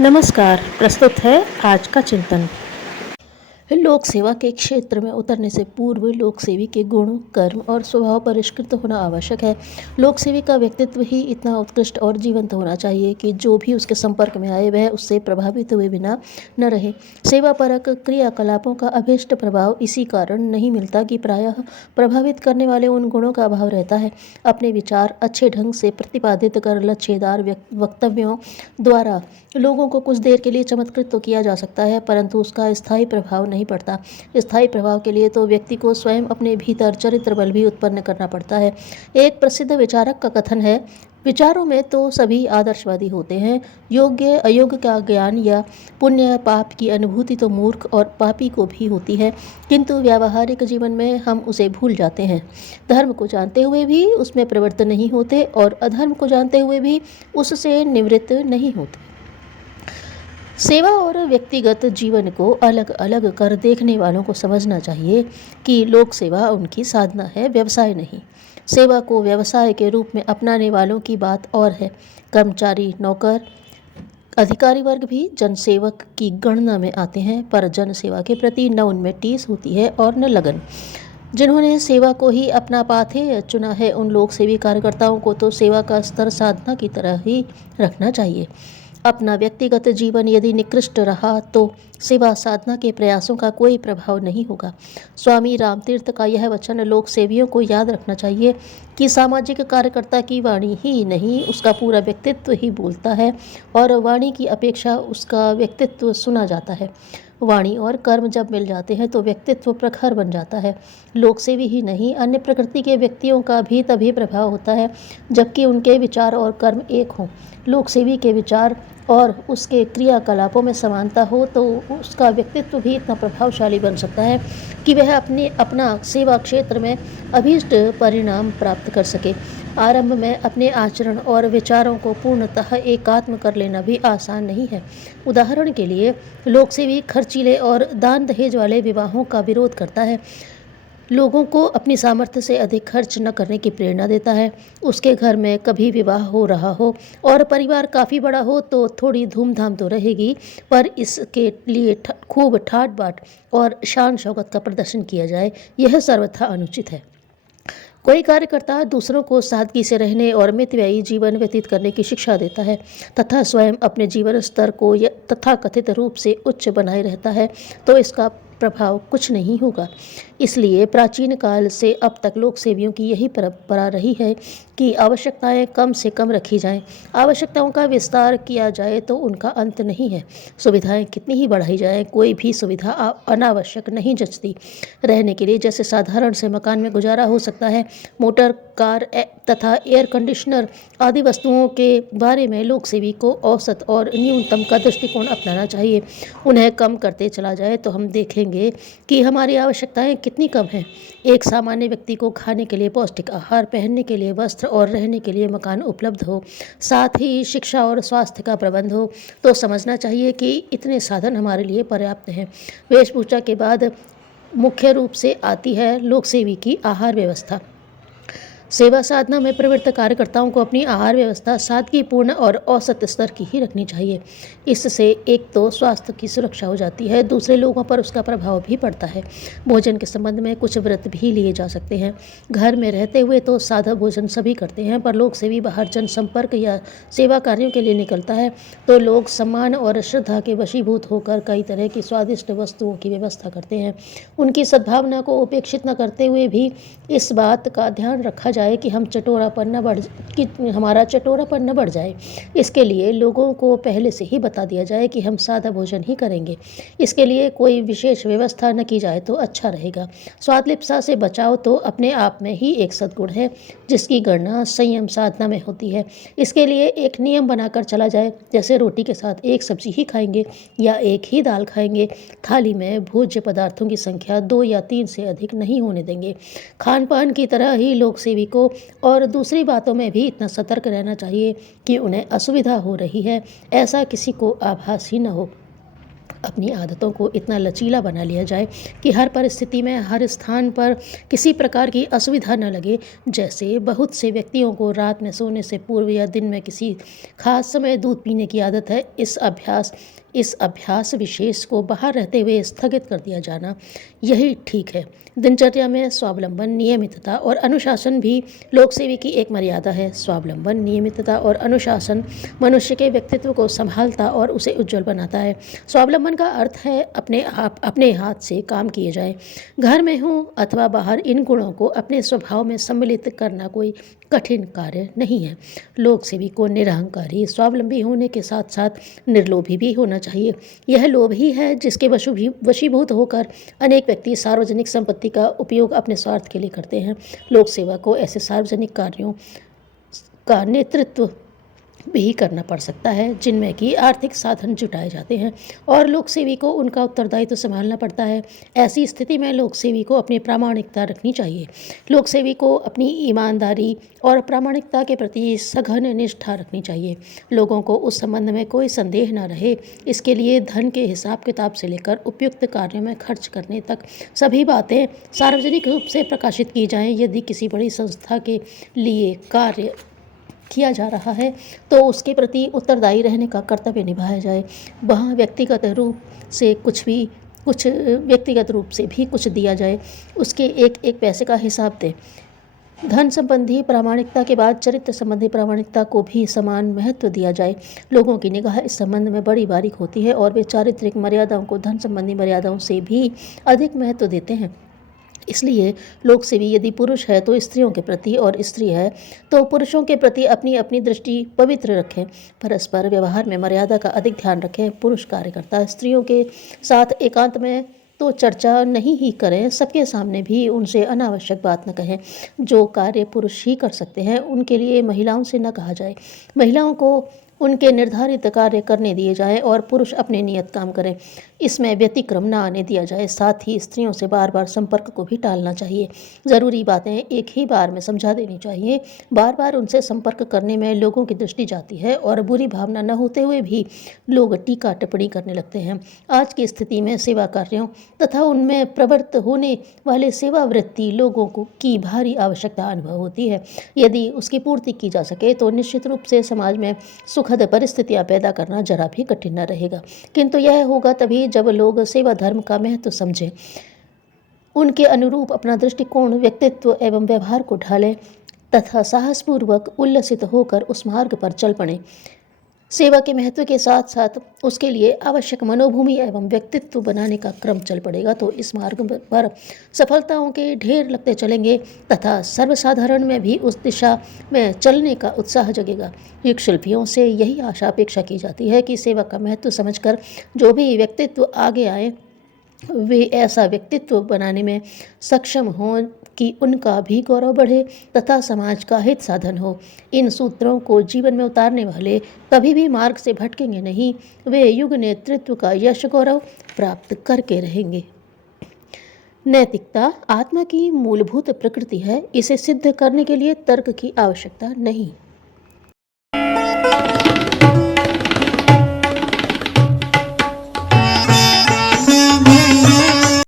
नमस्कार। प्रस्तुत है आज का चिंतन। लोक सेवा के क्षेत्र में उतरने से पूर्व लोक सेवी के गुण, कर्म और स्वभाव परिष्कृत होना आवश्यक है। लोक सेवी का व्यक्तित्व ही इतना उत्कृष्ट और जीवंत होना चाहिए कि जो भी उसके संपर्क में आए वह उससे प्रभावित हुए बिना न रहे। सेवापरक क्रियाकलापों का अभीष्ट प्रभाव इसी कारण नहीं मिलता कि प्रायः प्रभावित करने वाले उन गुणों का अभाव रहता है। अपने विचार अच्छे ढंग से प्रतिपादित कर लच्छेदार वक्तव्यों द्वारा लोगों को कुछ देर के लिए चमत्कृत तो किया जा सकता है, परंतु उसका स्थायी प्रभाव नहीं पड़ता। स्थायी प्रभाव के लिए तो व्यक्ति को स्वयं अपने भीतर चरित्र बल भी उत्पन्न करना पड़ता है। एक प्रसिद्ध विचारक का कथन है, विचारों में तो सभी आदर्शवादी होते हैं, योग्य अयोग्य का ज्ञान या पुण्य पाप की अनुभूति तो मूर्ख और पापी को भी होती है, किंतु व्यावहारिक जीवन में हम उसे भूल जाते हैं। धर्म को जानते हुए भी उसमें प्रवृत्त नहीं होते और अधर्म को जानते हुए भी उससे निवृत्त नहीं होते। सेवा और व्यक्तिगत जीवन को अलग अलग कर देखने वालों को समझना चाहिए कि लोक सेवा उनकी साधना है, व्यवसाय नहीं। सेवा को व्यवसाय के रूप में अपनाने वालों की बात और है। कर्मचारी, नौकर, अधिकारी वर्ग भी जनसेवक की गणना में आते हैं, पर जनसेवा के प्रति न उनमें टीस होती है और न लगन। जिन्होंने सेवा को ही अपना पाथेय चुना है, उन लोक सेवी कार्यकर्ताओं को तो सेवा का स्तर साधना की तरह ही रखना चाहिए। अपना व्यक्तिगत जीवन यदि निकृष्ट रहा तो सेवा साधना के प्रयासों का कोई प्रभाव नहीं होगा। स्वामी रामतीर्थ का यह वचन लोक सेवियों को याद रखना चाहिए कि सामाजिक कार्यकर्ता की वाणी ही नहीं, उसका पूरा व्यक्तित्व ही बोलता है और वाणी की अपेक्षा उसका व्यक्तित्व सुना जाता है। वाणी और कर्म जब मिल जाते हैं तो व्यक्तित्व प्रखर बन जाता है। लोकसेवी ही नहीं, अन्य प्रकृति के व्यक्तियों का भी तभी प्रभाव होता है जबकि उनके विचार और कर्म एक हों। लोकसेवी के विचार और उसके क्रियाकलापों में समानता हो तो उसका व्यक्तित्व भी इतना प्रभावशाली बन सकता है कि वह अपना सेवा क्षेत्र में अभीष्ट परिणाम प्राप्त कर सके। आरंभ में अपने आचरण और विचारों को पूर्णतः एकात्म कर लेना भी आसान नहीं है। उदाहरण के लिए, लोकसेवी खर्चीले और दान दहेज वाले विवाहों का विरोध करता है, लोगों को अपनी सामर्थ्य से अधिक खर्च न करने की प्रेरणा देता है। उसके घर में कभी विवाह हो रहा हो और परिवार काफ़ी बड़ा हो तो थोड़ी धूमधाम तो रहेगी, पर इसके लिए खूब ठाट बाट और शान शौकत का प्रदर्शन किया जाए, यह सर्वथा अनुचित है। कोई कार्यकर्ता दूसरों को सादगी से रहने और मितव्ययी जीवन व्यतीत करने की शिक्षा देता है तथा स्वयं अपने जीवन स्तर को तथाकथित रूप से उच्च बनाए रहता है तो इसका प्रभाव कुछ नहीं होगा। इसलिए प्राचीन काल से अब तक लोक सेवियों की यही परंपरा रही है कि आवश्यकताएं कम से कम रखी जाएं। आवश्यकताओं का विस्तार किया जाए तो उनका अंत नहीं है। सुविधाएं कितनी ही बढ़ाई जाएं, कोई भी सुविधा अनावश्यक नहीं जचती। रहने के लिए जैसे साधारण से मकान में गुजारा हो सकता है, मोटर, कार तथा एयर कंडीशनर आदि वस्तुओं के बारे में लोक सेवी को औसत और न्यूनतम का दृष्टिकोण अपनाना चाहिए। उन्हें कम करते चला जाए तो हम देखेंगे कि हमारी आवश्यकताएं कितनी कम हैं। एक सामान्य व्यक्ति को खाने के लिए पौष्टिक आहार, पहनने के लिए वस्त्र और रहने के लिए मकान उपलब्ध हो, साथ ही शिक्षा और स्वास्थ्य का प्रबंध हो, तो समझना चाहिए कि इतने साधन हमारे लिए पर्याप्त हैं। वेशभूषा के बाद मुख्य रूप से आती है लोक सेवी की आहार व्यवस्था। सेवा साधना में प्रवृत्त कार्यकर्ताओं को अपनी आहार व्यवस्था सादगीपूर्ण और औसत स्तर की ही रखनी चाहिए। इससे एक तो स्वास्थ्य की सुरक्षा हो जाती है, दूसरे लोगों पर उसका प्रभाव भी पड़ता है। भोजन के संबंध में कुछ व्रत भी लिए जा सकते हैं। घर में रहते हुए तो सादा भोजन सभी करते हैं, पर लोक सेवी बाहर जनसंपर्क या सेवा कार्यों के लिए निकलता है तो लोग सम्मान और श्रद्धा के वशीभूत होकर कई तरह की स्वादिष्ट वस्तुओं की व्यवस्था करते हैं। उनकी सद्भावना को उपेक्षित न करते हुए भी इस बात का ध्यान रखा जाए कि हमारा चटोरापन न बढ़ जाए। इसके लिए लोगों को पहले से ही बता दिया जाए कि हम सादा भोजन ही करेंगे। इसके लिए कोई विशेष व्यवस्था न की जाए तो अच्छा रहेगा। स्वादलिप्सा से बचाव तो अपने आप में ही एक सद्गुण है जिसकी गणना संयम साधना में होती है। इसके लिए एक नियम बनाकर चला जाए, जैसे रोटी के साथ एक सब्जी ही खाएंगे या एक ही दाल खाएंगे। थाली में भोज्य पदार्थों की संख्या 2 या 3 से अधिक नहीं होने देंगे। खान पान की तरह ही लोक सेवी को और दूसरी बातों में भी इतना सतर्क रहना चाहिए कि उन्हें असुविधा हो रही है ऐसा किसी को आभास ही न हो। अपनी आदतों को इतना लचीला बना लिया जाए कि हर परिस्थिति में, हर स्थान पर किसी प्रकार की असुविधा न लगे। जैसे बहुत से व्यक्तियों को रात में सोने से पूर्व या दिन में किसी खास समय दूध पीने की आदत है। इस अभ्यास विशेष को बाहर रहते हुए स्थगित कर दिया जाना यही ठीक है। दिनचर्या में स्वावलंबन, नियमितता और अनुशासन भी लोकसेवी की एक मर्यादा है। स्वावलंबन, नियमितता और अनुशासन मनुष्य के व्यक्तित्व को संभालता और उसे उज्जवल बनाता है। स्वावलंबन का अर्थ है अपने हाथ से काम किए जाए। घर में हो अथवा बाहर, इन गुणों को अपने स्वभाव में सम्मिलित करना कोई कठिन कार्य नहीं है। लोकसेवी को निरहंकारी, स्वावलंबी होने के साथ साथ निर्लोभी भी होना चाहिए। यह लोभ ही है जिसके वशीभूत होकर अनेक व्यक्ति सार्वजनिक संपत्ति का उपयोग अपने स्वार्थ के लिए करते हैं। लोक सेवा को ऐसे सार्वजनिक कार्यों का नेतृत्व भी करना पड़ सकता है जिनमें कि आर्थिक साधन जुटाए जाते हैं और लोकसेवी को उनका उत्तरदायित्व संभालना पड़ता है। ऐसी स्थिति में लोकसेवी को अपनी प्रामाणिकता रखनी चाहिए। लोकसेवी को अपनी ईमानदारी और प्रामाणिकता के प्रति सघन निष्ठा रखनी चाहिए। लोगों को उस संबंध में कोई संदेह न रहे, इसके लिए धन के हिसाब किताब से लेकर उपयुक्त कार्यों में खर्च करने तक सभी बातें सार्वजनिक रूप से प्रकाशित की जाएं। यदि किसी बड़ी संस्था के लिए कार्य किया जा रहा है तो उसके प्रति उत्तरदायी रहने का कर्तव्य निभाया जाए। वहाँ व्यक्तिगत रूप से भी कुछ दिया जाए। उसके एक एक पैसे का हिसाब दे। धन संबंधी प्रामाणिकता के बाद चरित्र संबंधी प्रामाणिकता को भी समान महत्व दिया जाए। लोगों की निगाह इस संबंध में बड़ी बारीक होती है और वे चारित्रिक मर्यादाओं को धन संबंधी मर्यादाओं से भी अधिक महत्व देते हैं। इसलिए लोकसेवी यदि पुरुष है तो स्त्रियों के प्रति, और स्त्री है तो पुरुषों के प्रति अपनी अपनी दृष्टि पवित्र रखें। परस्पर व्यवहार में मर्यादा का अधिक ध्यान रखें। पुरुष कार्यकर्ता स्त्रियों के साथ एकांत में तो चर्चा नहीं ही करें, सबके सामने भी उनसे अनावश्यक बात न कहें। जो कार्य पुरुष ही कर सकते हैं उनके लिए महिलाओं से न कहा जाए। महिलाओं को उनके निर्धारित कार्य करने दिए जाए और पुरुष अपने नियत काम करें। इसमें व्यतिक्रम न आने दिया जाए। साथ ही स्त्रियों से बार बार संपर्क को भी टालना चाहिए। ज़रूरी बातें एक ही बार में समझा देनी चाहिए। बार बार उनसे संपर्क करने में लोगों की दृष्टि जाती है और बुरी भावना न होते हुए भी लोग टीका टिप्पणी करने लगते हैं। आज की स्थिति में सेवा कार्यों तथा उनमें प्रवृत्त होने वाले सेवावृत्ति लोगों की भारी आवश्यकता अनुभव होती है। यदि उसकी पूर्ति की जा सके तो निश्चित रूप से समाज में सुखद परिस्थितियां पैदा करना जरा भी कठिन न रहेगा। किंतु यह होगा तभी जब लोग सेवा धर्म का महत्व समझें, उनके अनुरूप अपना दृष्टिकोण, व्यक्तित्व एवं व्यवहार को ढालें तथा साहसपूर्वक उल्लसित होकर उस मार्ग पर चल पड़ें। सेवा के महत्व के साथ साथ उसके लिए आवश्यक मनोभूमि एवं व्यक्तित्व बनाने का क्रम चल पड़ेगा तो इस मार्ग पर सफलताओं के ढेर लगते चलेंगे तथा सर्वसाधारण में भी उस दिशा में चलने का उत्साह जगेगा। युग शिल्पियों से यही आशा अपेक्षा की जाती है कि सेवा का महत्व समझकर जो भी व्यक्तित्व आगे आए वे ऐसा व्यक्तित्व बनाने में सक्षम हों कि उनका भी गौरव बढ़े तथा समाज का हित साधन हो। इन सूत्रों को जीवन में उतारने वाले कभी भी मार्ग से भटकेंगे नहीं। वे युग नेतृत्व का यश गौरव प्राप्त करके रहेंगे। नैतिकता आत्मा की मूलभूत प्रकृति है। इसे सिद्ध करने के लिए तर्क की आवश्यकता नहीं।